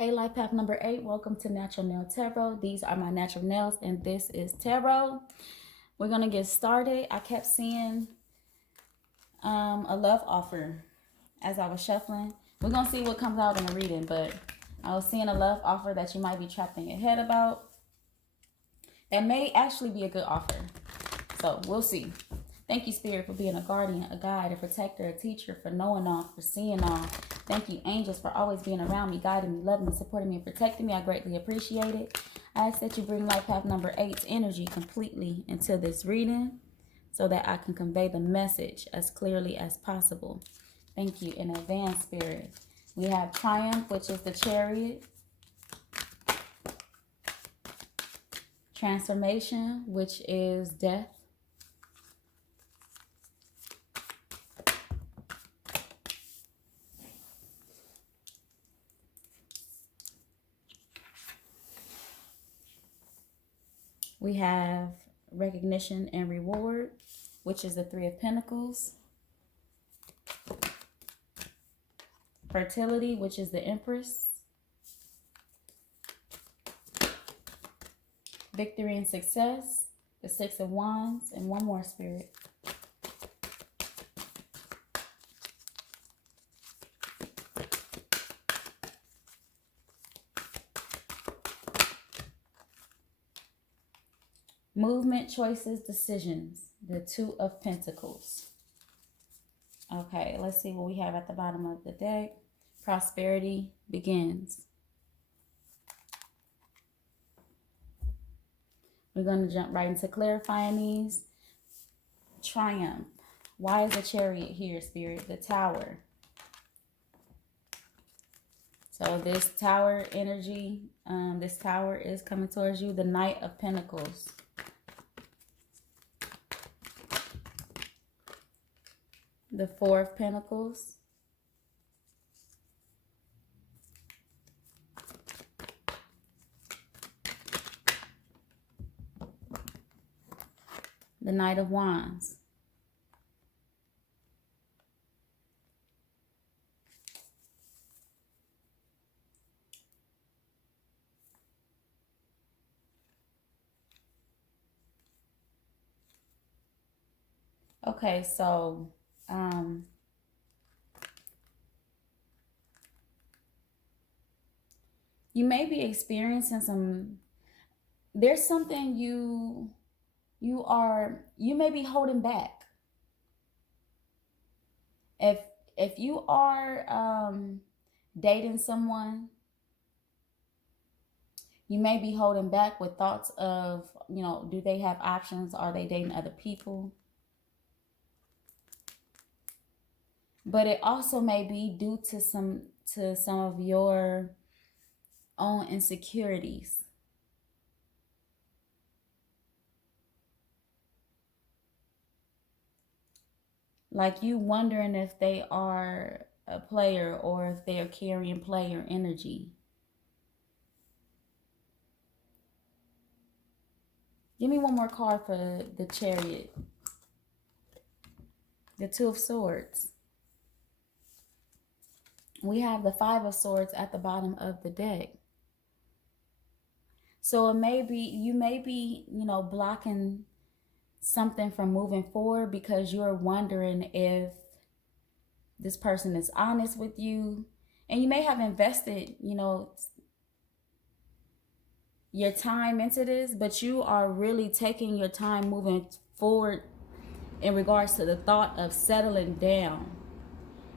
Hey, life path number 8. Welcome to Natural Nail Tarot. These are my natural nails, and this is tarot. We're gonna get started. I kept seeing a love offer as I was shuffling. We're gonna see what comes out in the reading, but I was seeing a love offer that you might be trapped in your head about. That may actually be a good offer. So we'll see. Thank you, Spirit, for being a guardian, a guide, a protector, a teacher, for knowing all, for seeing all. Thank you, angels, for always being around me, guiding me, loving me, supporting me, and protecting me. I greatly appreciate it. I ask that you bring life path number 8's energy completely into this reading so that I can convey the message as clearly as possible. Thank you in advance, Spirit. We have Triumph, which is the Chariot. Transformation, which is Death. We have Recognition and Reward, which is the Three of Pentacles. Fertility, which is the Empress. Victory and Success, the Six of Wands, and one more, Spirit. Movement, choices, decisions, the Two of Pentacles. Okay, let's see what we have at the bottom of the deck. Prosperity begins. We're going to jump right into clarifying these. Triumph. Why is the Chariot here, Spirit? The Tower. So this Tower energy, this Tower is coming towards you. The Knight of Pentacles. The Four of Pentacles. The Knight of Wands. Okay, so you may be experiencing there's something you may be holding back. If you are dating someone, you may be holding back with thoughts of, do they have options? Are they dating other people? But it also may be due to some of your own insecurities. Like you wondering if they are a player or if they are carrying player energy. Give me one more card for the Chariot. The Two of Swords. We have the Five of Swords at the bottom of the deck. So you may be, blocking something from moving forward because you're wondering if this person is honest with you. And you may have invested, your time into this, but you are really taking your time moving forward in regards to the thought of settling down.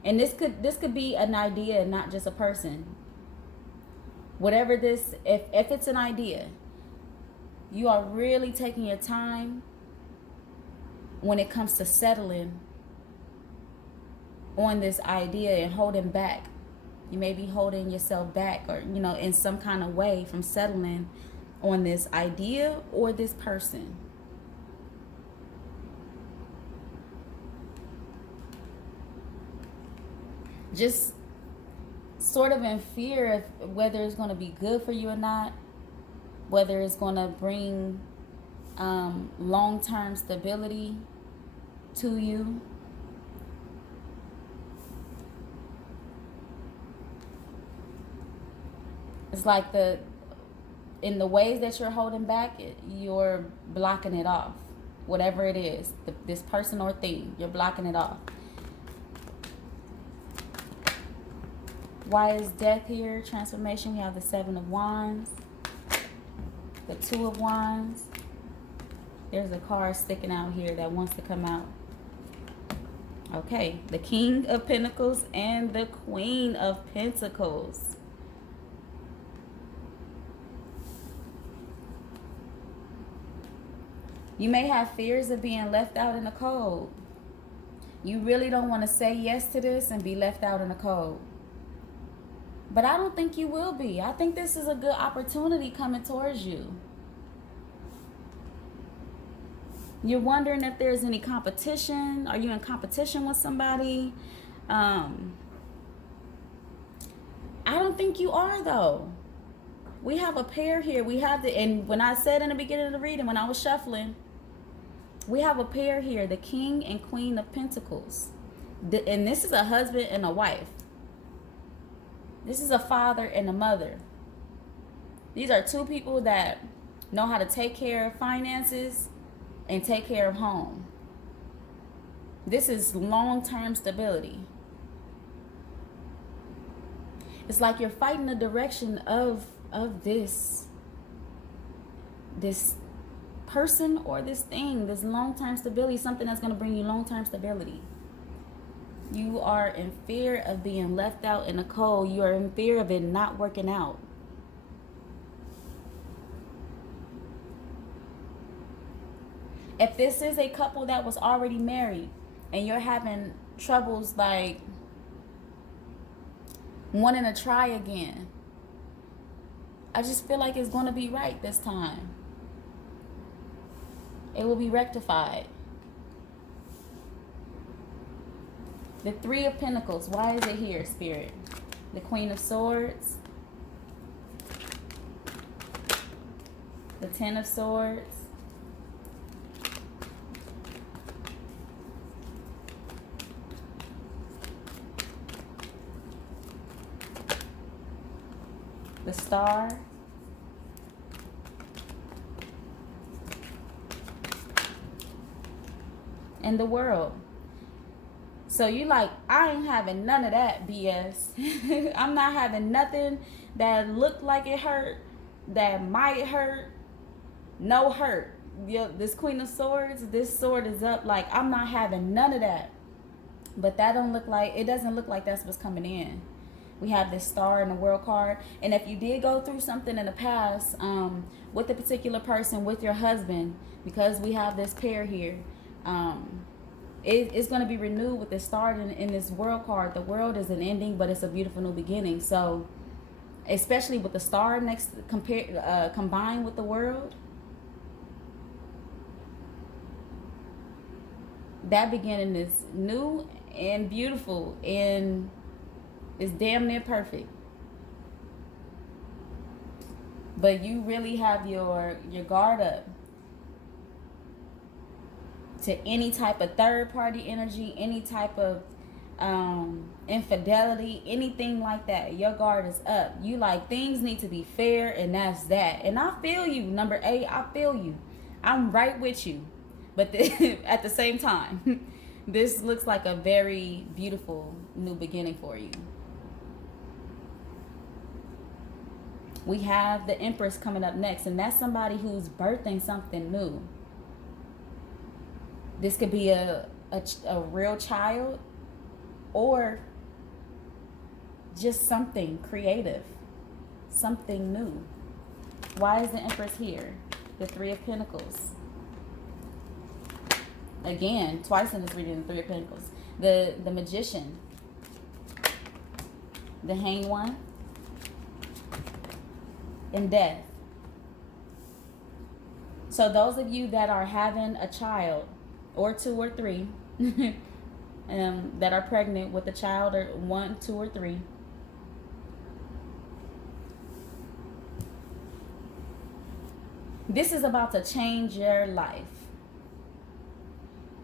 And this could be an idea, not just a person. Whatever this, if it's an idea, you are really taking your time when it comes to settling on this idea and holding back. You may be holding yourself back or, in some kind of way from settling on this idea or this person. Just sort of in fear of whether it's going to be good for you or not, whether it's going to bring long-term stability to you. It's like in the ways that you're holding back, you're blocking it off. Whatever it is, this person or thing, you're blocking it off. Why is death here? Transformation. We have the 7 of Wands, the 2 of Wands. There's a card sticking out here that wants to come out. Okay, the King of Pentacles and the Queen of Pentacles. You may have fears of being left out in the cold. You really don't want to say yes to this and be left out in the cold. But I don't think you will be. I think this is a good opportunity coming towards you. You're wondering if there's any competition. Are you in competition with somebody? I don't think you are, though. We have a pair here. We have and when I said in the beginning of the reading, when I was shuffling, we have a pair here, the King and Queen of Pentacles. And this is a husband and a wife. This is a father and a mother. These are two people that know how to take care of finances and take care of home. This is long-term stability. It's like you're fighting the direction of this person or this thing, this long-term stability, something that's going to bring you long-term stability. You are in fear of being left out in the cold. You are in fear of it not working out. If this is a couple that was already married and you're having troubles like wanting to try again, I just feel like it's going to be right this time. It will be rectified. The 3 of Pentacles. Why is it here, Spirit? The Queen of Swords. The 10 of Swords. The Star. And the World. So you like, I ain't having none of that BS. I'm not having nothing that looked like it hurt, that might hurt. No hurt. This Queen of Swords, this sword is up. Like, I'm not having none of that. But that don't look like, it doesn't look like that's what's coming in. We have this Star and the World card. And if you did go through something in the past with a particular person, with your husband, because we have this pair here, it's going to be renewed with the Star in this World card. The World is an ending, but it's a beautiful new beginning. So, especially with the Star next combined with the World, that beginning is new and beautiful and is damn near perfect. But you really have your guard up to any type of third-party energy, any type of infidelity, anything like that. Your guard is up. You like, things need to be fair, and that's that. And I feel you, number 8. I feel you. I'm right with you. But at the same time, this looks like a very beautiful new beginning for you. We have the Empress coming up next, and that's somebody who's birthing something new. This could be a real child or just something creative, something new. Why is the Empress here? The 3 of Pentacles. Again, twice in this reading, the 3 of Pentacles. The Magician. The Hanged One. And Death. So those of you that are having a child, or 2 or 3, that are pregnant with a child, or 1, 2, or 3, this is about to change your life.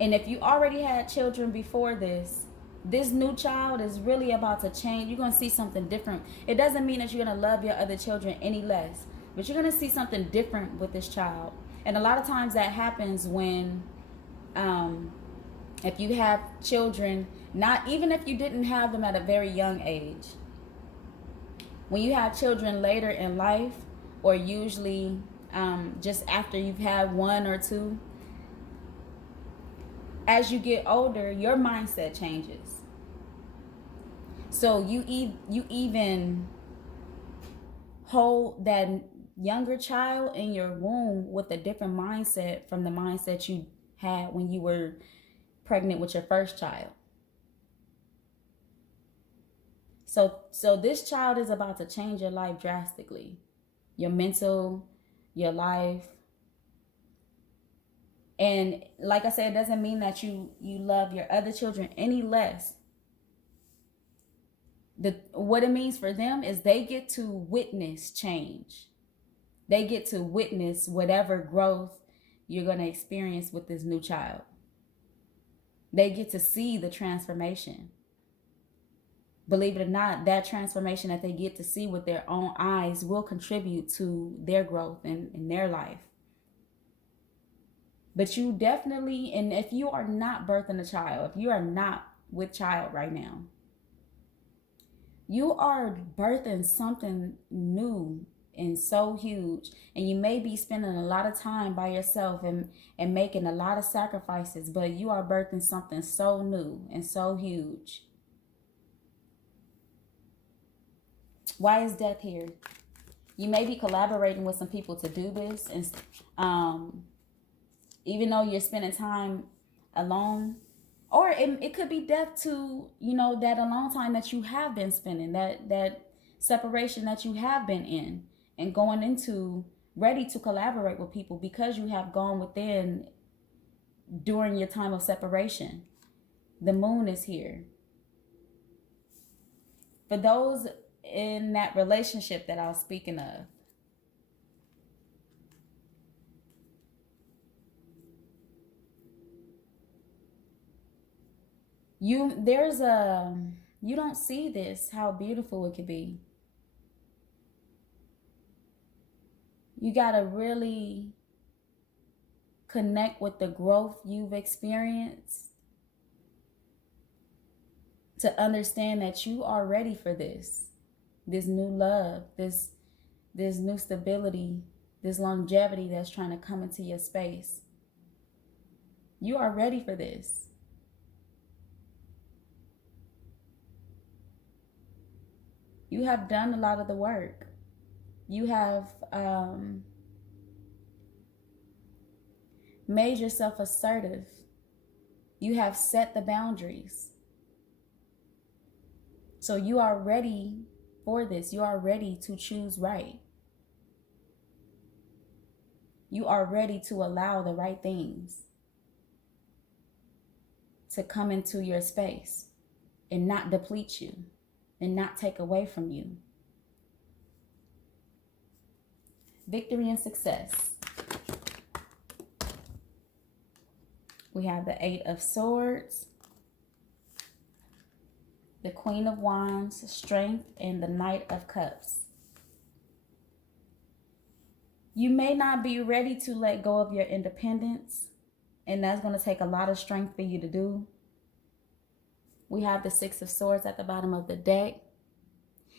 And if you already had children before this, This new child is really about to change. You're going to see something different. It doesn't mean that you're going to love your other children any less, but you're going to see something different with this child. And a lot of times that happens when, if you have children, not even if you didn't have them at a very young age, when you have children later in life, or usually just after you've had one or two, as you get older, your mindset changes. So you even hold that younger child in your womb with a different mindset from the mindset you had when you were pregnant with your first child. So this child is about to change your life drastically. Your mental, your life. And like I said, it doesn't mean that you love your other children any less. What it means for them is they get to witness change. They get to witness whatever growth you're going to experience with this new child. They get to see the transformation. Believe it or not, that transformation that they get to see with their own eyes will contribute to their growth in their life. But you definitely, and if you are not birthing a child, if you are not with child right now, you are birthing something new and so huge. And you may be spending a lot of time by yourself and making a lot of sacrifices, but you are birthing something so new and so huge. Why is death here? You may be collaborating with some people to do this, and even though you're spending time alone, or it could be death to, that alone time that you have been spending, that separation that you have been in, and going into ready to collaborate with people because you have gone within during your time of separation. The moon is here. For those in that relationship that I was speaking of, you don't see this, how beautiful it could be. You got to really connect with the growth you've experienced to understand that you are ready for this new love, this new stability, this longevity that's trying to come into your space. You are ready for this. You have done a lot of the work. You have made yourself assertive. You have set the boundaries. So you are ready for this. You are ready to choose right. You are ready to allow the right things to come into your space and not deplete you and not take away from you. Victory and success. We have the 8 of Swords, the Queen of Wands, Strength, and the Knight of Cups. You may not be ready to let go of your independence, and that's going to take a lot of strength for you to do. We have the 6 of Swords at the bottom of the deck.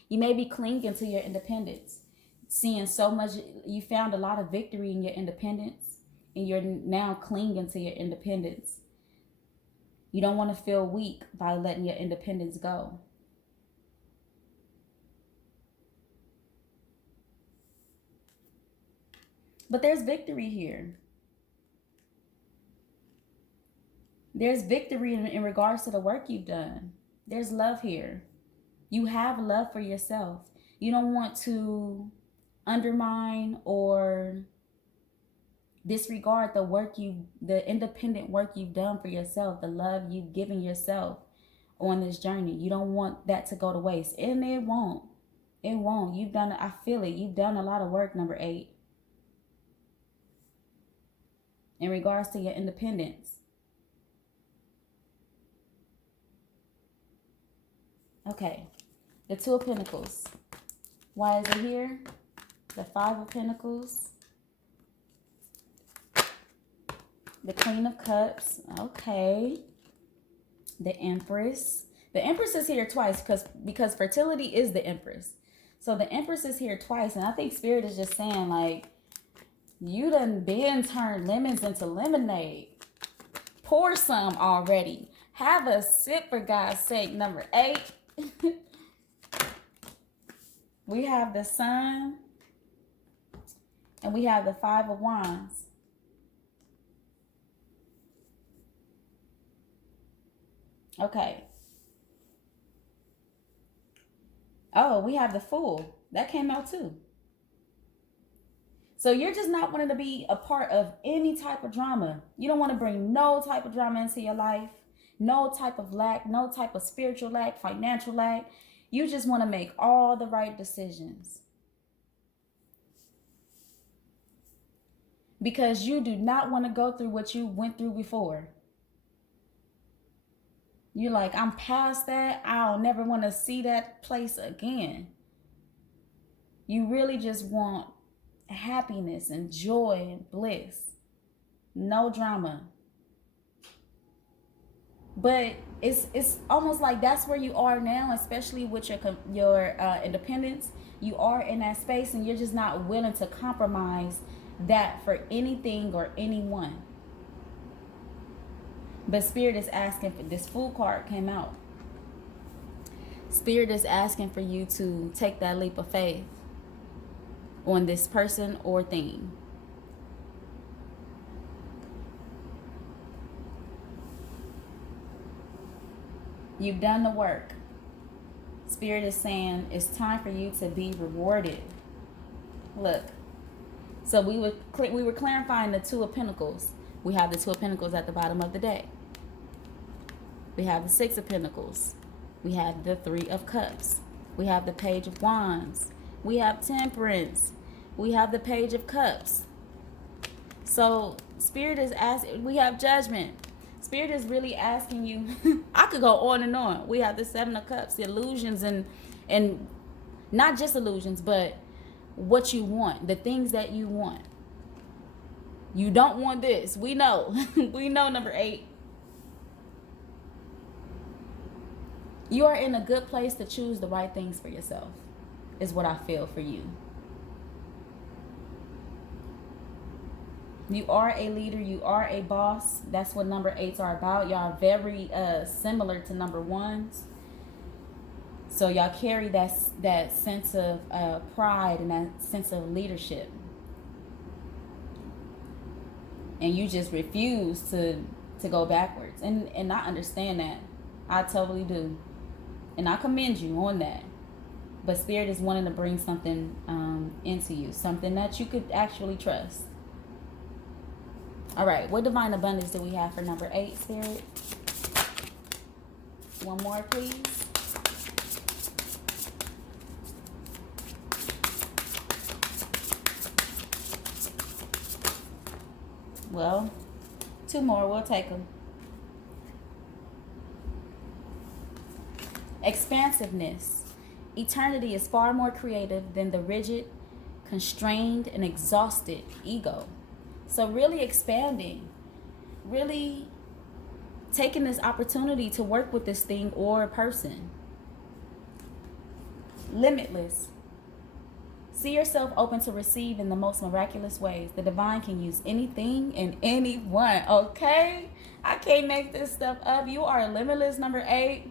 You may be clinging to your independence, seeing so much. You found a lot of victory in your independence, and you're now clinging to your independence. You don't want to feel weak by letting your independence go. But there's victory here. There's victory in regards to the work you've done. There's love here. You have love for yourself. You don't want to undermine or disregard the independent work you've done for yourself, the love you've given yourself on this journey. You don't want that to go to waste. And it won't. It won't. You've done, I feel it. You've done a lot of work, number 8. In regards to your independence. Okay. The Two of Pentacles. Why is it here? The Five of Pentacles. The Queen of Cups. Okay. The Empress. The Empress is here twice because fertility is the Empress. So the Empress is here twice. And I think Spirit is just saying, like, you done been turned lemons into lemonade. Pour some already. Have a sip, for God's sake. Number 8. We have the Sun. And we have the Five of Wands. Okay. Oh, we have the Fool. That came out too. So you're just not wanting to be a part of any type of drama. You don't want to bring no type of drama into your life. No type of lack. No type of spiritual lack, financial lack. You just want to make all the right decisions. Because you do not want to go through what you went through before. You're like, I'm past that. I'll never want to see that place again. You really just want happiness and joy and bliss. No drama. But it's almost like that's where you are now, especially with your independence. You are in that space and you're just not willing to compromise that for anything or anyone. But Spirit is asking for this Fool card came out. Spirit is asking for you to take that leap of faith on this person or thing. You've done the work. Spirit is saying it's time for you to be rewarded. Look. So we were clarifying the Two of Pentacles. We have the Two of Pentacles at the bottom of the deck. We have the Six of Pentacles. We have the Three of Cups. We have the Page of Wands. We have Temperance. We have the Page of Cups. So Spirit is asking, we have Judgment. Spirit is really asking you, I could go on and on. We have the Seven of Cups, the illusions and not just illusions, but what you want, the things that you want. You don't want this. We know. We know, number 8. You are in a good place to choose the right things for yourself, is what I feel for you. You are a leader. You are a boss. That's what number 8s are about. Y'all are very similar to number 1s. So y'all carry that sense of pride and that sense of leadership. And you just refuse to go backwards. And I understand that. I totally do. And I commend you on that. But Spirit is wanting to bring something into you. Something that you could actually trust. All right. What divine abundance do we have for number 8, Spirit? One more, please. Well, 2 more. We'll take them. Expansiveness. Eternity is far more creative than the rigid, constrained, and exhausted ego. So really expanding. Really taking this opportunity to work with this thing or person. Limitless. See yourself open to receive in the most miraculous ways. The divine can use anything and anyone, okay? I can't make this stuff up. You are limitless, number 8.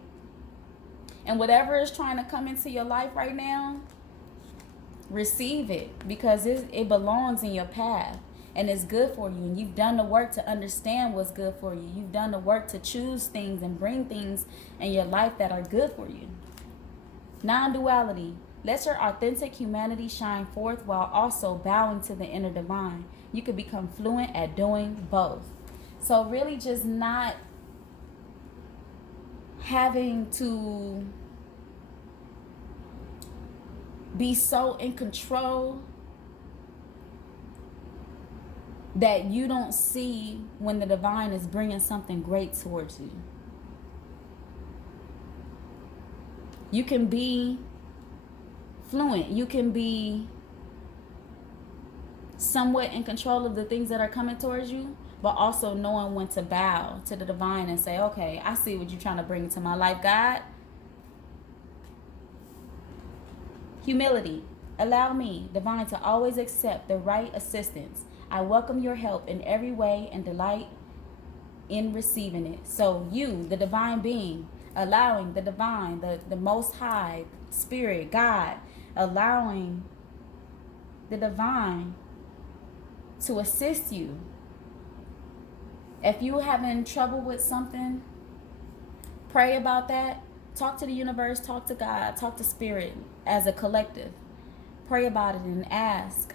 And whatever is trying to come into your life right now, receive it because it belongs in your path and it's good for you. And you've done the work to understand what's good for you. You've done the work to choose things and bring things in your life that are good for you. Non-duality. Let your authentic humanity shine forth while also bowing to the inner divine. You could become fluent at doing both. So really just not having to be so in control that you don't see when the divine is bringing something great towards you. You can be fluent. You can be somewhat in control of the things that are coming towards you, but also knowing when to bow to the divine and say, okay, I see what you're trying to bring into my life, God. Humility. Allow me, divine, to always accept the right assistance. I welcome your help in every way and delight in receiving it. So you, the divine being, allowing the divine, the most high spirit, God, allowing the divine to assist you. If you're having trouble with something, pray about that. Talk to the universe, talk to God, talk to spirit as a collective. Pray about it and ask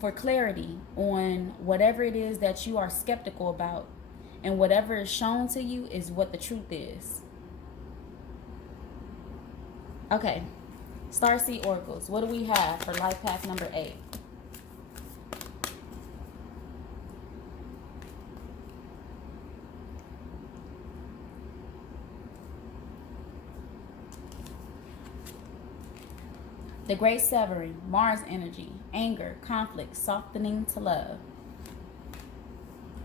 for clarity on whatever it is that you are skeptical about. And whatever is shown to you is what the truth is. Okay, Starseed Oracles. What do we have for life path number 8? The Great Severing, Mars energy, anger, conflict, softening to love.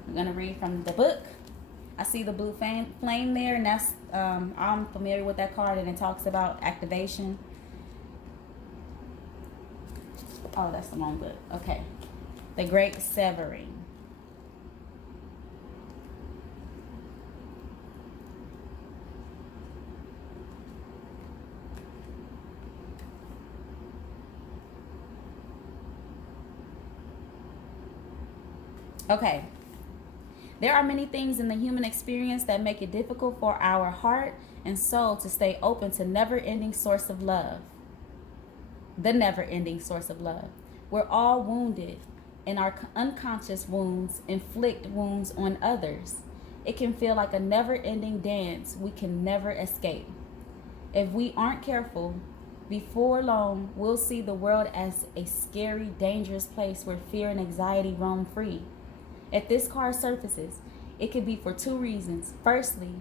I'm going to read from the book. I see the blue flame there, and that's, I'm familiar with that card, and it talks about activation. Oh, that's the wrong book. Okay. The Great Severing. Okay. There are many things in the human experience that make it difficult for our heart and soul to stay open to never-ending source of love. The never-ending source of love. We're all wounded, and our unconscious wounds inflict wounds on others. It can feel like a never-ending dance we can never escape. If we aren't careful, before long, we'll see the world as a scary, dangerous place where fear and anxiety roam free. If this card surfaces, it could be for 2 reasons. Firstly,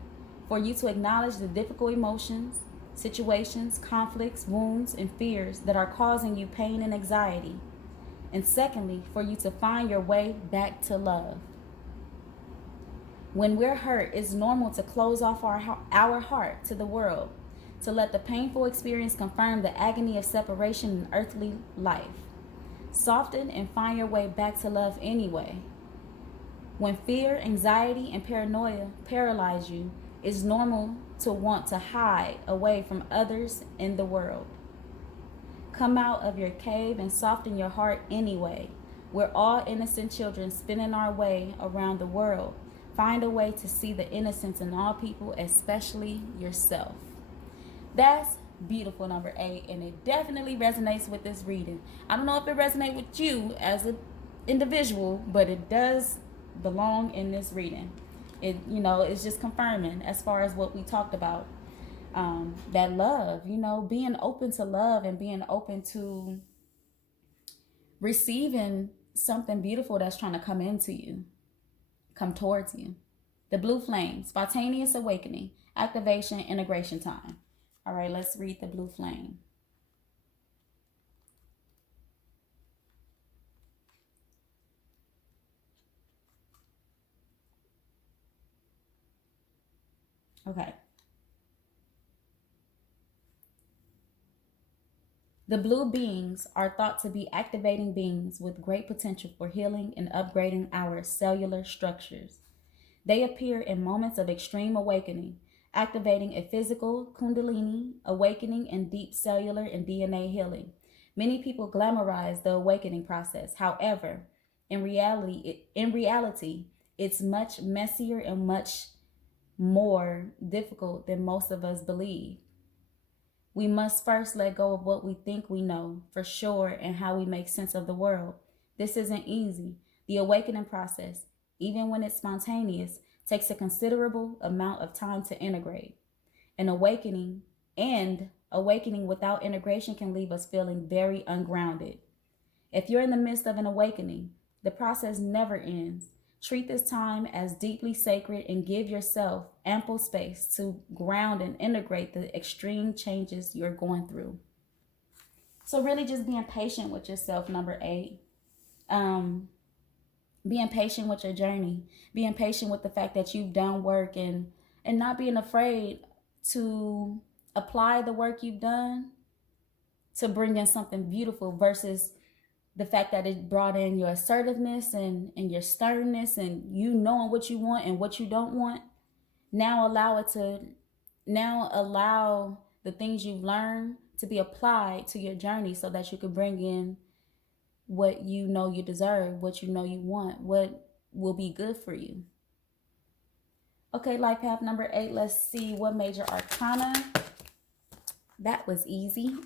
for you to acknowledge the difficult emotions, situations, conflicts, wounds, and fears that are causing you pain and anxiety. And secondly, for you to find your way back to love. When we're hurt, it's normal to close off our heart to the world, to let the painful experience confirm the agony of separation in earthly life. Soften and find your way back to love anyway. When fear, anxiety, and paranoia paralyze you, it's normal to want to hide away from others in the world. Come out of your cave and soften your heart anyway. We're all innocent children spinning our way around the world. Find a way to see the innocence in all people, especially yourself. That's beautiful, number 8, and it definitely resonates with this reading. I don't know if it resonates with you as an individual, but it does belong in this reading. It, it's just confirming as far as what we talked about. That love, being open to love and being open to receiving something beautiful that's trying to come into you, come towards you. The blue flame, spontaneous awakening, activation, integration time. All right, let's read the blue flame. Okay. The blue beings are thought to be activating beings with great potential for healing and upgrading our cellular structures. They appear in moments of extreme awakening, activating a physical kundalini awakening and deep cellular and DNA healing. Many people glamorize the awakening process. However, in reality, it's much messier and much more difficult than most of us believe. We must first let go of what we think we know for sure and how we make sense of the world. This isn't easy. The awakening process, even when it's spontaneous, takes a considerable amount of time to integrate. An awakening without integration can leave us feeling very ungrounded. If you're in the midst of an awakening, the process never ends. Treat this time as deeply sacred and give yourself ample space to ground and integrate the extreme changes you're going through. So, really, just being patient with yourself, number 8. Being patient with your journey, being patient with the fact that you've done work, and not being afraid to apply the work you've done to bring in something beautiful versus the fact that it brought in your assertiveness and your sternness and you knowing what you want and what you don't want. Now allow the things you've learned to be applied to your journey so that you can bring in what you know you deserve, what you know you want, what will be good for you. Okay, life path number 8. Let's see what major arcana. That was easy.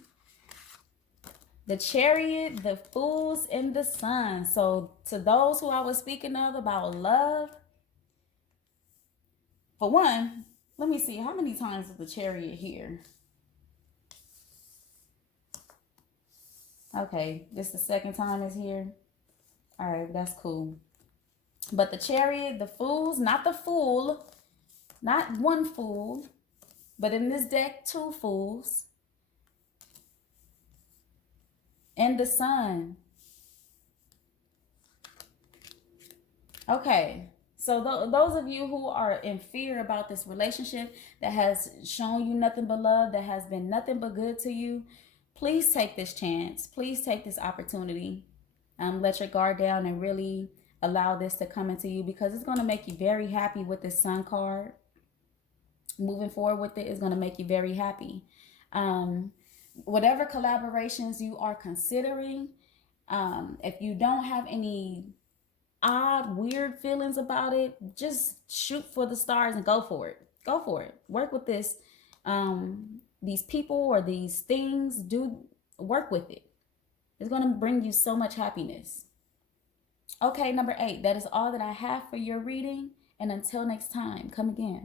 The Chariot, the Fools, and the Sun. So to those who I was speaking of about love, for one, let me see, how many times is the Chariot here? Okay, this the second time it's here. All right, that's cool. But the Chariot, the Fools, not the Fool, not one fool, but in this deck, 2 fools. And the Sun. Okay, so those of you who are in fear about this relationship that has shown you nothing but love, that has been nothing but good to you, please take this chance. Please take this opportunity. Let your guard down and really allow this to come into you, because it's going to make you very happy with this Sun card. Moving forward with it is going to make you very happy. Whatever collaborations you are considering, if you don't have any odd, weird feelings about it, just shoot for the stars and go for it. Go for it. Work with this, these people or these things. Work with it. It's going to bring you so much happiness. Okay, number 8. That is all that I have for your reading. And until next time, come again.